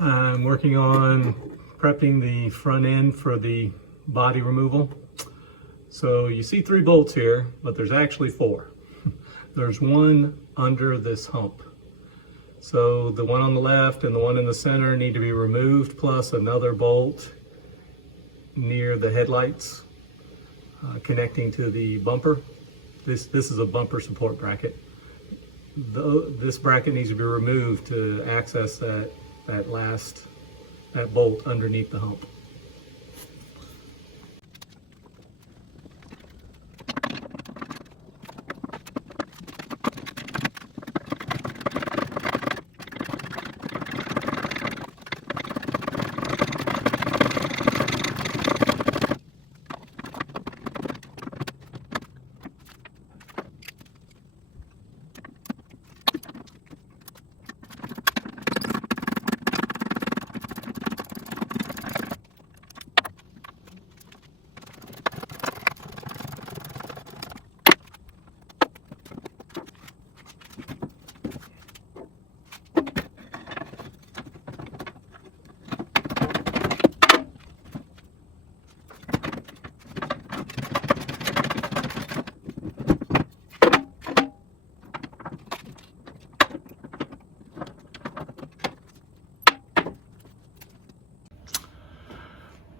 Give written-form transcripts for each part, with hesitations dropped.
I'm working on prepping the front end for the body removal. So you see 3 bolts here, but there's actually 4. There's one under this hump. So the one on the left and the one in the center need to be removed, plus another bolt near the headlights connecting to the bumper. This is a bumper support bracket. This bracket needs to be removed to access that bolt underneath the hump.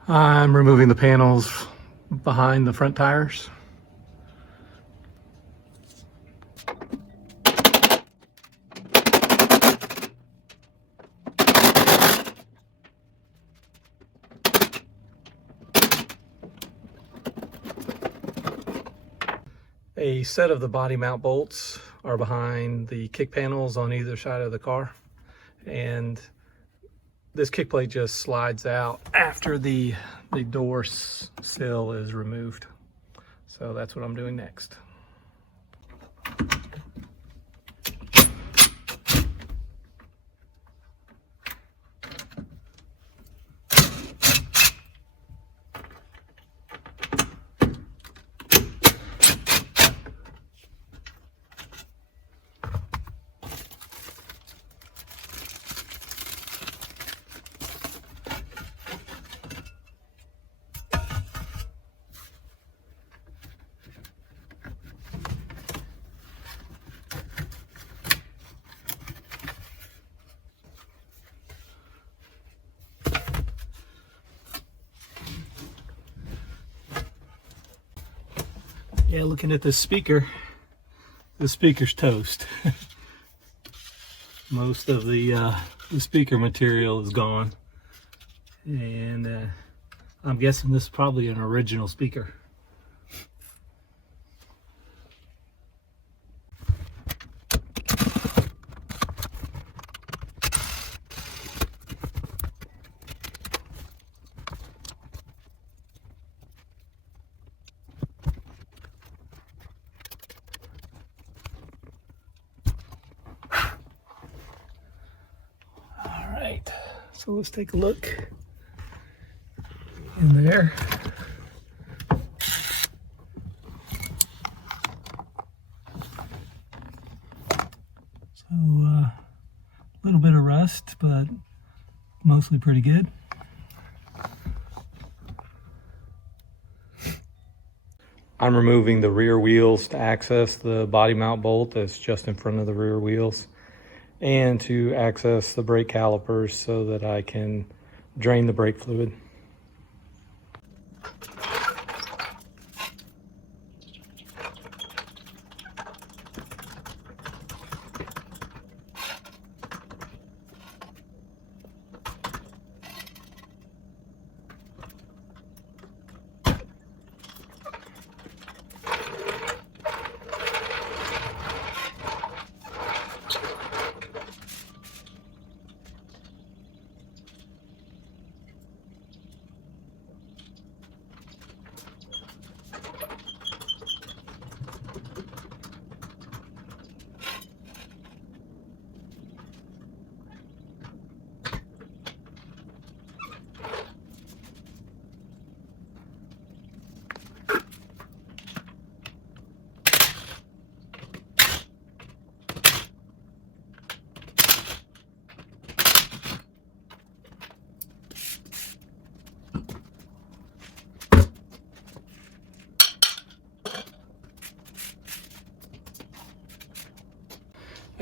I'm removing the panels behind the front tires. A set of the body mount bolts are behind the kick panels on either side of the car, and this kick plate just slides out after the door sill is removed. So that's what I'm doing next. Yeah, looking at this speaker, the speaker's toast. Most of the speaker material is gone, and I'm guessing this is probably an original speaker. So let's take a look in there. So a little bit of rust, but mostly pretty good. I'm removing the rear wheels to access the body mount bolt that's just in front of the rear wheels, and to access the brake calipers so that I can drain the brake fluid.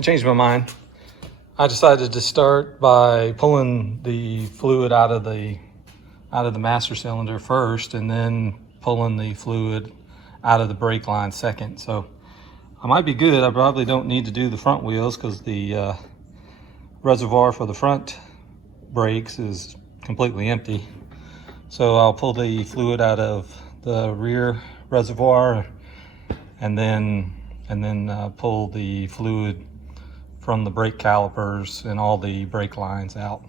changed my mind. I decided to start by pulling the fluid out of the master cylinder first, and then pulling the fluid out of the brake line second. So I might be good. I probably don't need to do the front wheels because the reservoir for the front brakes is completely empty. So I'll pull the fluid out of the rear reservoir and then pull the fluid from the brake calipers and all the brake lines out.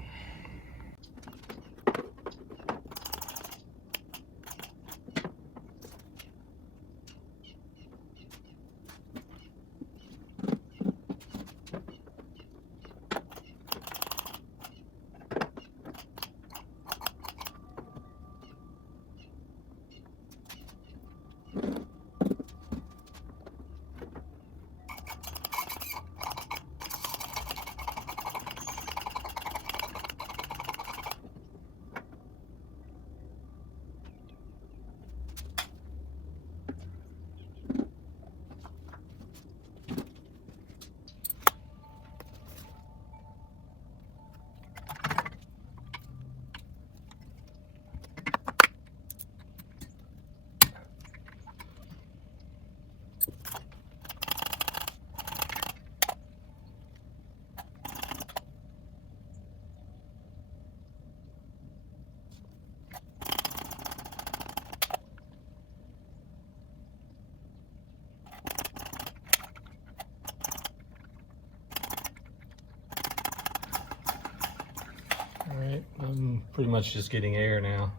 Alright, I'm pretty much just getting air now.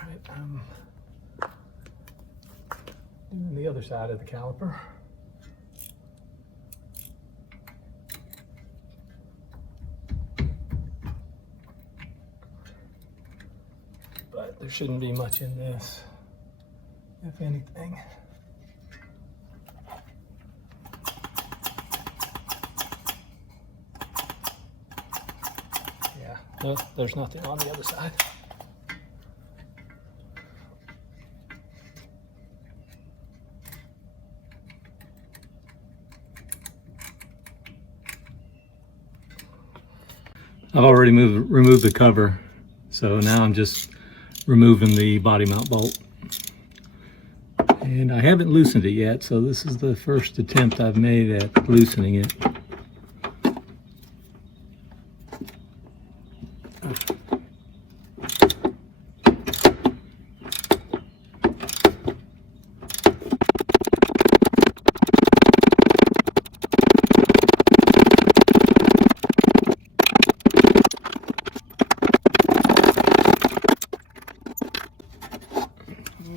Alright, doing the other side of the caliper. But there shouldn't be much in this, if anything. Yeah, no, there's nothing on the other side. I've already removed the cover, so now I'm just removing the body mount bolt. And I haven't loosened it yet, so this is the first attempt I've made at loosening it.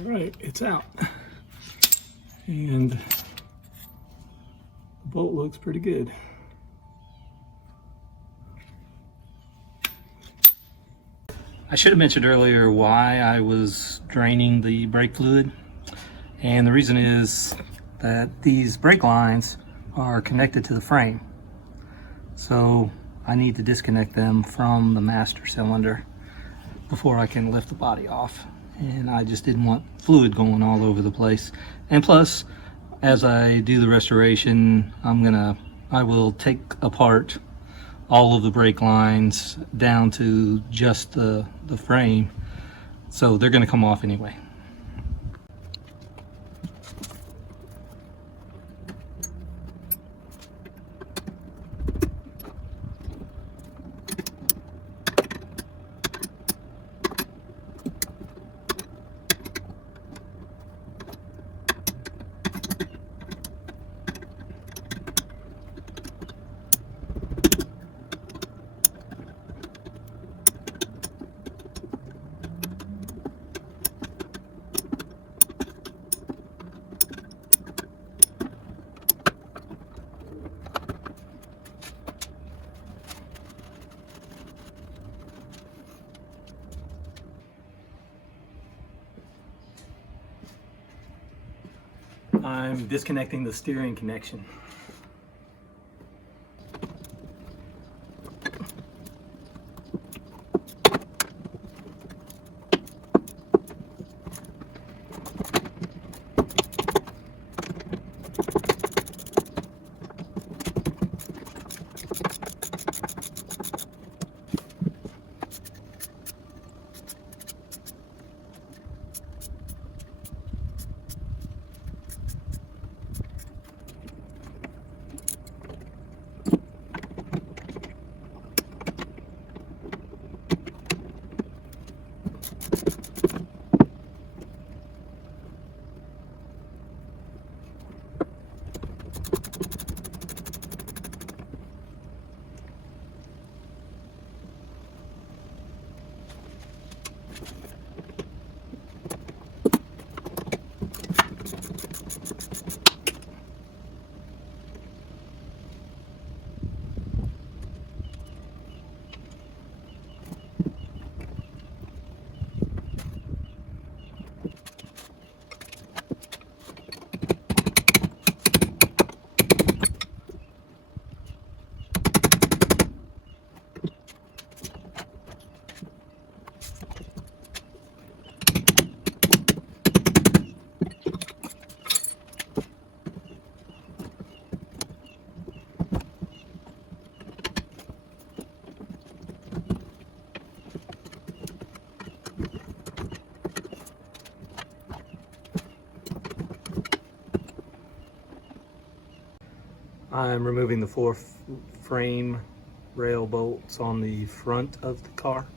Alright, it's out. And the bolt looks pretty good. I should have mentioned earlier why I was draining the brake fluid. And the reason is that these brake lines are connected to the frame. So I need to disconnect them from the master cylinder before I can lift the body off. And I just didn't want fluid going all over the place. And plus, as I do the restoration, I will take apart all of the brake lines down to just the frame. So they're gonna come off anyway. I'm disconnecting the steering connection. I'm removing the 4 frame rail bolts on the front of the car.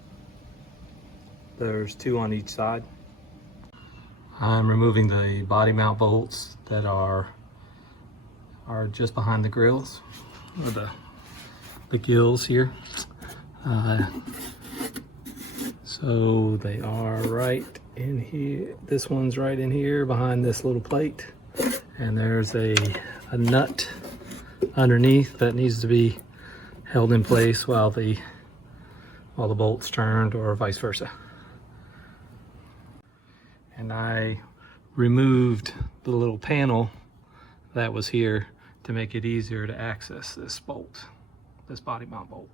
There's 2 on each side. I'm removing the body mount bolts that are just behind the grills, or the gills here. So they are right in here. This one's right in here behind this little plate. And there's a nut underneath that needs to be held in place while the bolts turned, or vice versa. And I removed the little panel that was here to make it easier to access this bolt, this body mount bolt.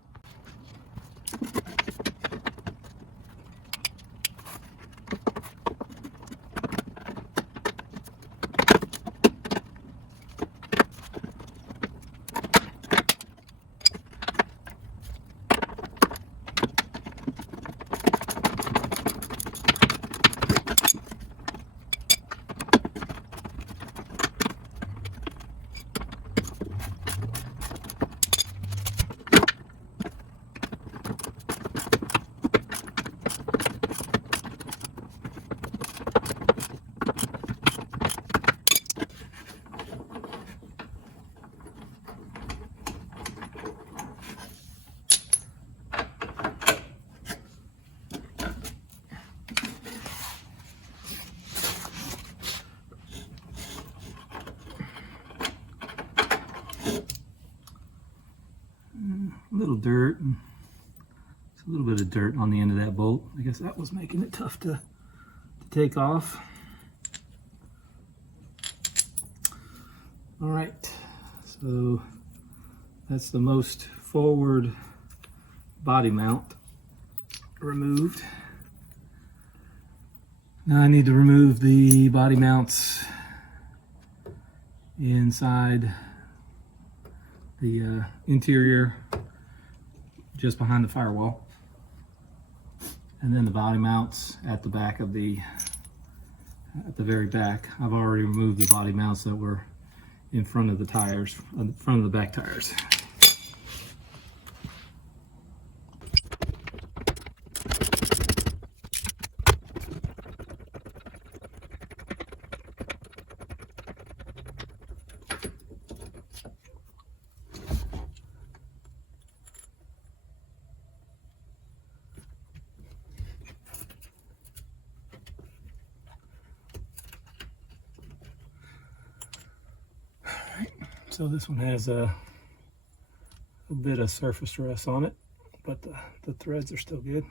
Little dirt, and it's a little bit of dirt on the end of that bolt. I guess that was making it tough to take off. All right, so that's the most forward body mount removed. Now I need to remove the body mounts inside the interior, just behind the firewall, and then the body mounts at the back of the very back. I've already removed the body mounts that were in front of the tires, in front of the back tires. So this one has a bit of surface rust on it, but the threads are still good.